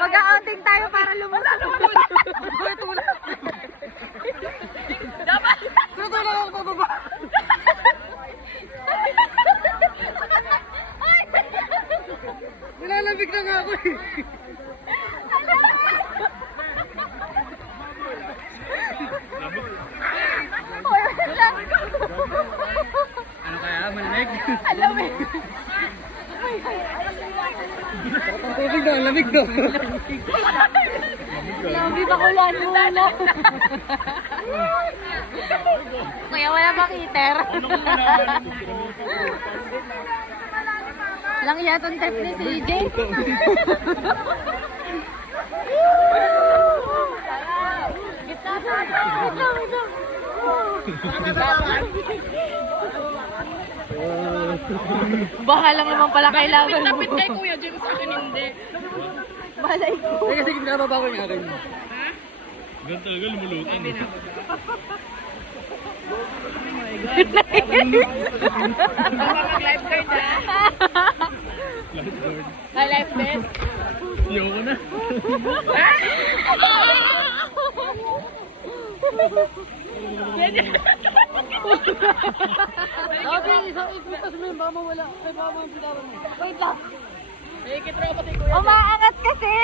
Mag-outing tayo para lumusot. Dapat! Tutulak ako pababa. Nilalamig na nga ako eh. Ano kaya? Malamig? Alamig. Ang tubig daw, ang lamig daw. Lamig ako lang muna. Kaya wala bang heater? Lang yatong trip ni CJ. Bahala lang naman pala kailangan mo. Tapit kay Kuya James, sa akin hindi. Balay ko. Kasi sige, nababa ko yung akin. Ganun talaga, lumulutan. Mag-lifeguard ha? Lifeguard. Life vest? Ayoko na. Okay, ipitas mo yun, baka mawala. Ay, baka mga bitawan mo. Wait lang. May kitropa si Kuya James. Umaangat kasi!